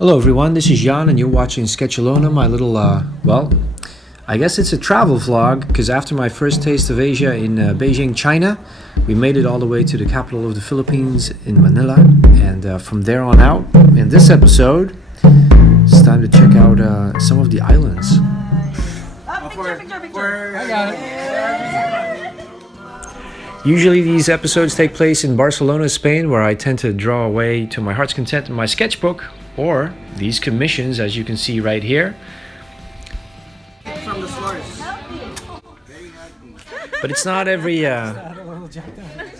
Hello everyone, this is Jan and you're watching SketchaLona, my little, well, I guess it's a travel vlog because after my first taste of Asia in Beijing, China, we made it all the way to the capital of the Philippines in Manila, and from there on out, in this episode, it's time to check out some of the islands. I got it. Usually these episodes take place in Barcelona, Spain, where I tend to draw away to my heart's content in my sketchbook, or these commissions, as you can see right here. From the source. But it's not every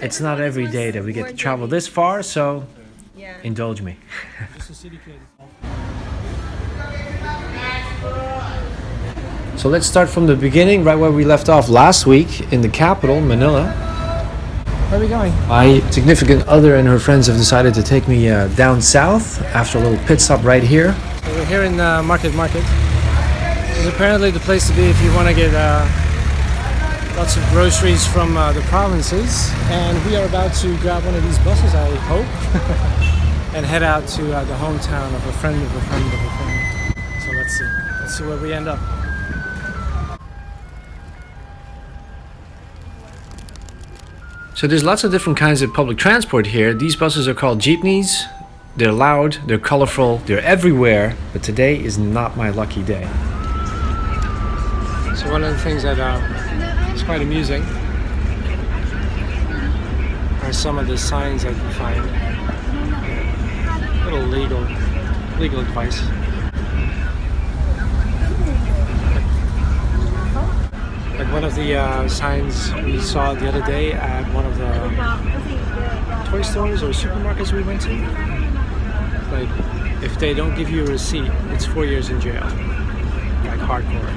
it's not every day that we get to travel this far, so indulge me. So let's start from the beginning, right where we left off last week in the capital, Manila. Where are we going? My significant other and her friends have decided to take me down south after a little pit stop right here. So we're here in Market. This is apparently the place to be if you want to get lots of groceries from the provinces. And we are about to grab one of these buses, I hope, and head out to the hometown of a friend of a friend of a friend. So let's see. Let's see where we end up. So there's lots of different kinds of public transport here. These buses are called jeepneys. They're loud, they're colorful, they're everywhere, but today is not my lucky day. So one of the things that is quite amusing are some of the signs that you find. Little legal advice. Like one of the signs we saw the other day at one of the toy stores or supermarkets we went to. Like, if they don't give you a receipt, it's 4 years in jail. Like hardcore.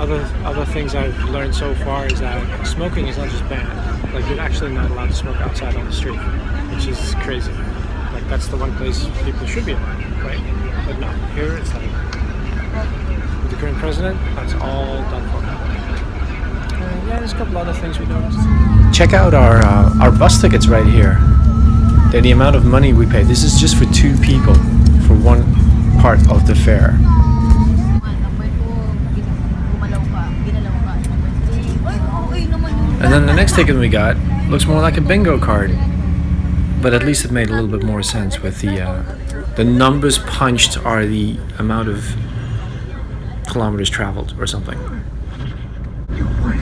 Other things I've learned so far is that smoking is not just banned. Like, you're actually not allowed to smoke outside on the street, which is crazy. Like, that's the one place people should be allowed, right? But no, here it's like, the current president, that's all done for. Yeah, there's a couple other things we noticed. Check out our bus tickets right here. They're the amount of money we pay. This is just for 2 people for one part of the fare. And then the next ticket we got looks more like a bingo card, but at least it made a little bit more sense with the numbers punched are the amount of kilometers traveled or something. You're right.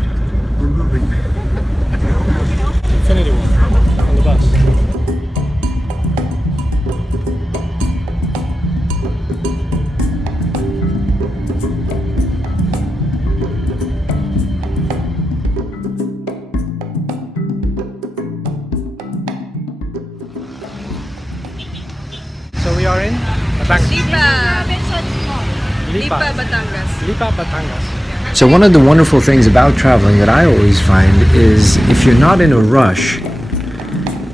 We're moving. Infinity War on the bus. So we are in Lipa, Batangas. Lipa, Batangas. So one of the wonderful things about traveling that I always find is if you're not in a rush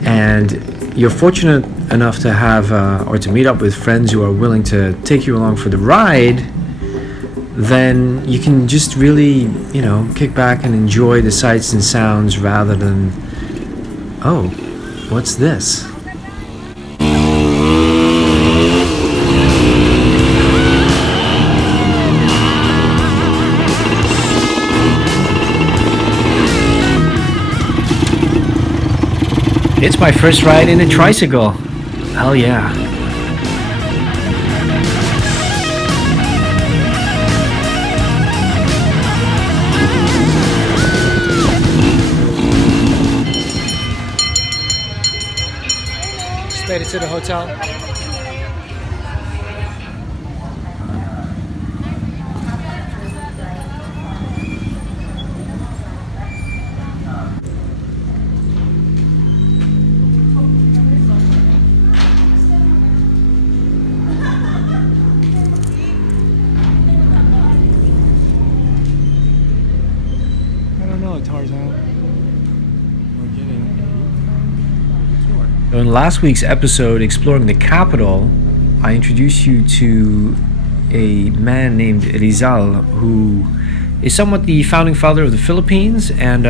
and you're fortunate enough to have or to meet up with friends who are willing to take you along for the ride, then you can just really, kick back and enjoy the sights and sounds rather than, oh, what's this? It's my first ride in a tricycle. Hell yeah. Just made it to the hotel. In last week's episode, exploring the capital, I introduced you to a man named Rizal, who is somewhat the founding father of the Philippines, and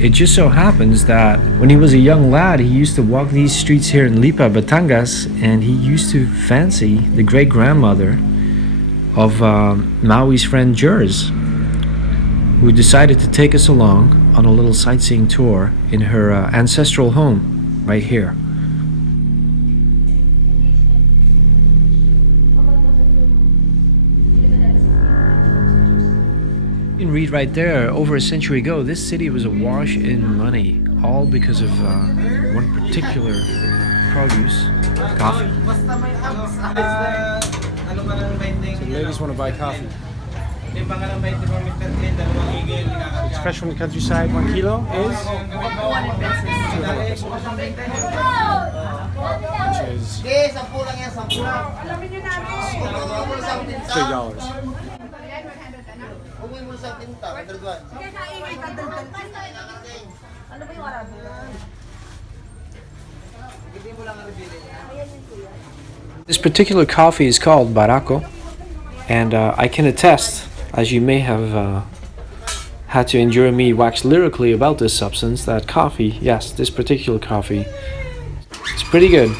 it just so happens that when he was a young lad, he used to walk these streets here in Lipa, Batangas, and he used to fancy the great-grandmother of Maui's friend Jers, who decided to take us along on a little sightseeing tour in her ancestral home right here. You can read right there, over a century ago, this city was awash in money, all because of one particular produce, coffee. So ladies want to buy coffee. It's fresh from the countryside. 1 kilo is 200 pesos. Which is $3. This particular coffee is called Barako, and I can attest, as you may have had to endure me wax lyrically about this substance, that coffee, yes, this particular coffee, it's pretty good.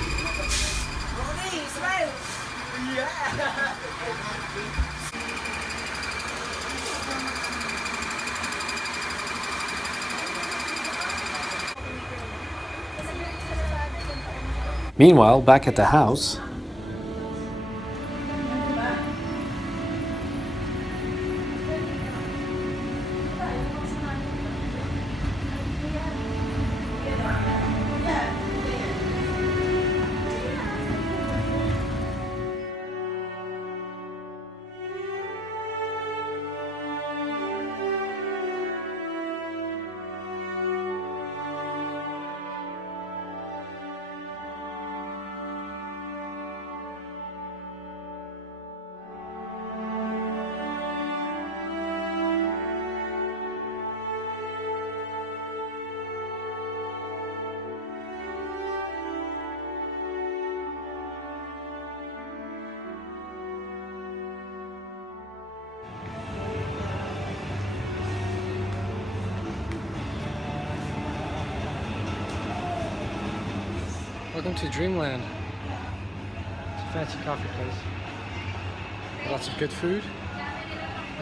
Meanwhile, back at the house, welcome to Dreamland. It's a fancy coffee place. Lots of good food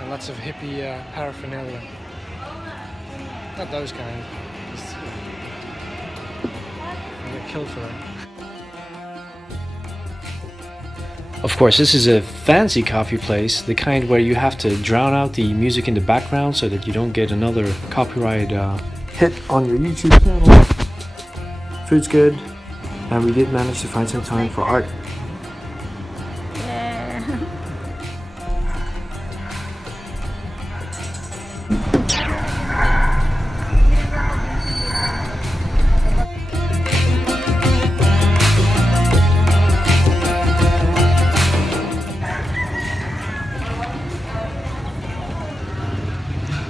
and lots of hippie paraphernalia. Not those kind. Just, you get killed for that. of course, this is a fancy coffee place, the kind where you have to drown out the music in the background so that you don't get another copyright hit on your YouTube channel. Food's good, and we did manage to find some time for art.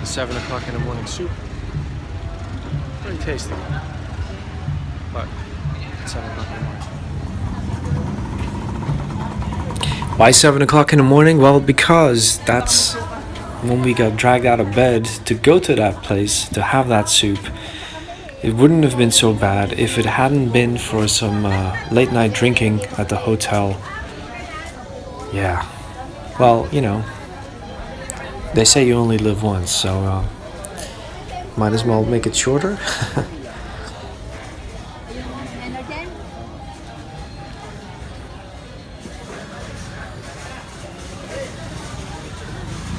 The 7 o'clock in the morning soup. Pretty tasty. But it's 7 o'clock in the morning. Why 7 o'clock in the morning? Well, because that's when we got dragged out of bed to go to that place to have that soup. It wouldn't have been so bad if it hadn't been for some late night drinking at the hotel. Yeah. Well, you know, they say you only live once, so might as well make it shorter.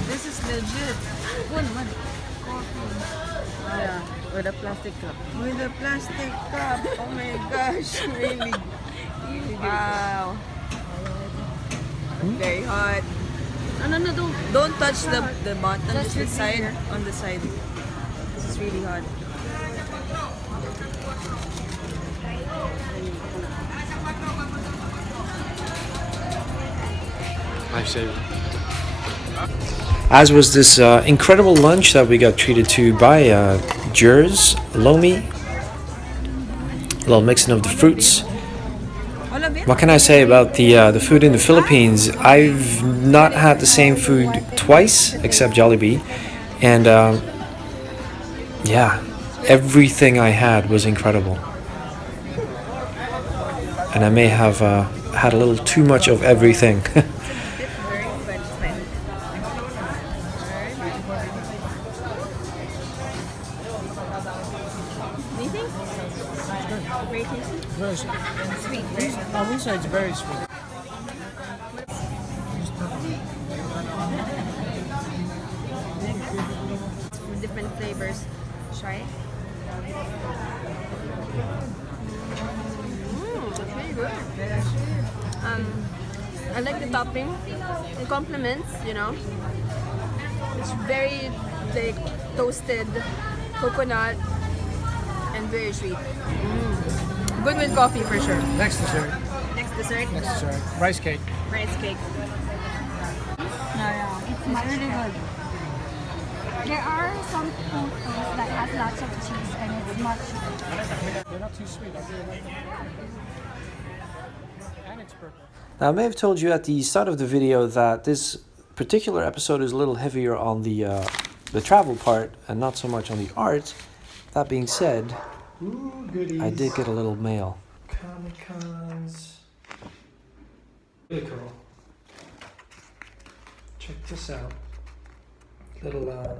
This is legit. Yeah, with a plastic cup. With a plastic cup. Oh my gosh, really? Wow. Very hot. No, don't touch the bottom. Just the side, on the side. This is really hot. Lifesaver. As was this incredible lunch that we got treated to by Jers, Lomi. A little mixing of the fruits. All of it? What can I say about the food in the Philippines? I've not had the same food twice, except Jollibee, and yeah, everything I had was incredible. And I may have had a little too much of everything. It's a bit blurry, but it's fine. Do you think? Very tasty? Very sweet. Sweet, right? I would say it's very sweet. Different flavors. Try it. It's really good. I like the topping. It complements, you know. It's very like toasted coconut and very sweet. Good with coffee for sure. Next dessert. Next dessert, Next dessert. Rice cake. rice cake. It's really good. There are some food that has lots of cheese and it's much. They're not too sweet. I really like them. And it's purple. Now, I may have told you at the start of the video that this particular episode is a little heavier on the travel part and not so much on the art. That being said, Ooh, goodies. I did get a little mail. Comic-Cons. Really cool. Check this out. Little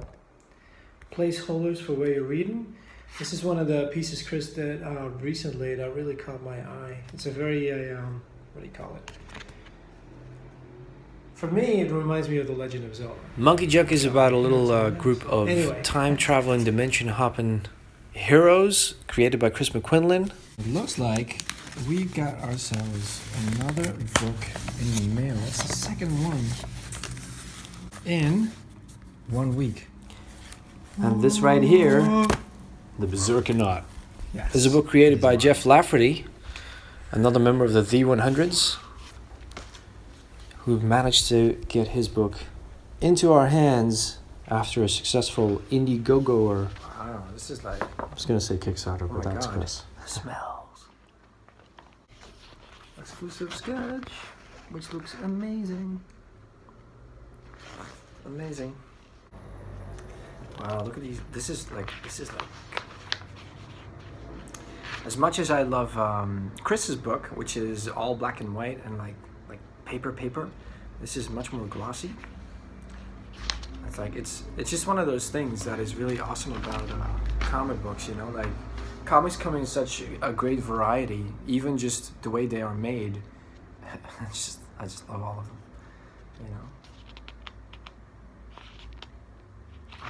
placeholders for where you're reading. This is one of the pieces Chris did recently that really caught my eye. It's a very, what do you call it? For me, it reminds me of The Legend of Zelda. Monkey Junk is about a little group of Anyway. time-traveling, dimension-hopping heroes created by Chris McQuinlan. It looks like we got ourselves another book in the mail. It's the second one in 1 week. And this right here, The Berserkernaut, Yes. is a book created by Jeff Lafferty, another member of the V100s, who managed to get his book into our hands after a successful Indiegogo, or Wow, this is like I was going to say Kickstarter, but my that's God. Chris. smells. Exclusive sketch, which looks amazing. Amazing. Wow, look at these. This is like. As much as I love Chris's book, which is all black and white and like paper, this is much more glossy. It's like it's just one of those things that is really awesome about comic books. You know, like comics come in such a great variety, even just the way they are made. I just love all of them. You know.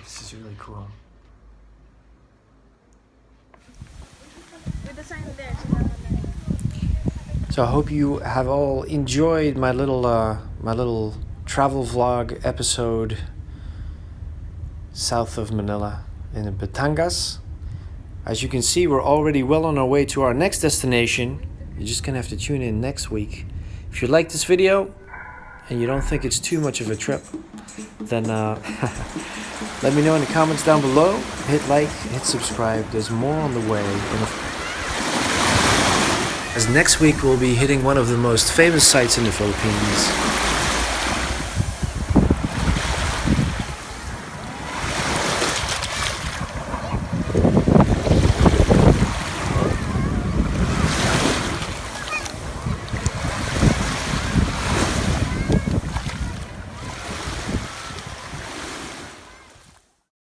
This is really cool. With the sign there. So I hope you have all enjoyed my little travel vlog episode south of Manila in Batangas. As you can see, we're already well on our way to our next destination. You're just gonna have to tune in next week. If you like this video and you don't think it's too much of a trip, then let me know in the comments down below. Hit like, hit subscribe. There's more on the way. As next week we'll be hitting one of the most famous sites in the Philippines,